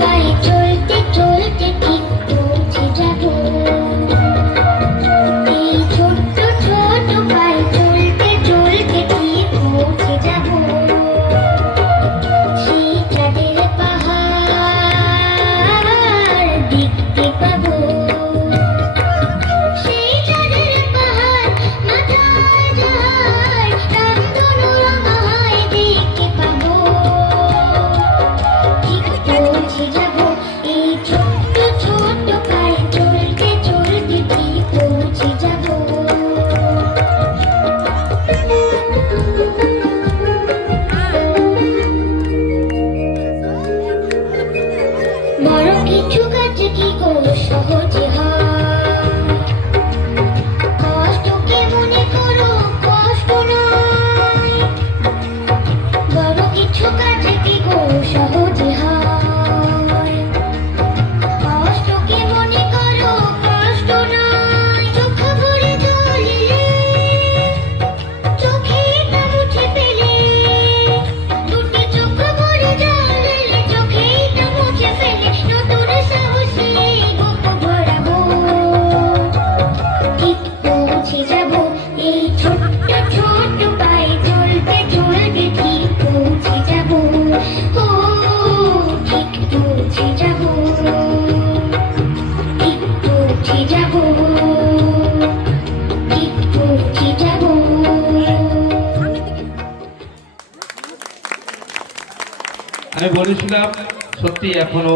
পায়ে চলতে চলতে ঠিক পৌঁছে যাব। এই ছোট্ট ছোট পায়ে চলতে চলতে ঠিক পৌঁছে যাব। সেই চাঁদের পাহাড় দেখতে পাবো। সেই চাঁদের পাহাড় মাথায় যাহার রামধনু রাঙায় দেখতে পাবো। ঠিক পৌঁছে যাব। এই ছোট্ট ছোট পায়ে চলতে চলতে ঠিক পৌঁছে যাব। বড় কিছু কাজ কি গো সহজে হয়? কষ্টকে মনে করো কষ্ট নয়। বড় কিছু কাজ কি গো সহজে হয়? কষ্টকে মনে করো কষ্ট নয়। চোখ ভরে জল এলে চোখেটা মুছে ফেলে। দুটি চোখ ভরে জল এলে চোখেটা মুছে ফেলে। নতুন সাহসে বুক ভরাবো। ঠিক পৌঁছে যাব। এই ছোট্ট ছোট পায়ে চলতে চলতে ঠিক পৌঁছে যাব। ও ঠিক পৌঁছে যাব। ঠিক পৌঁছে যাব। ঠিক পৌঁছে যাব। আমি বলেছিলাম সত্যি এখনো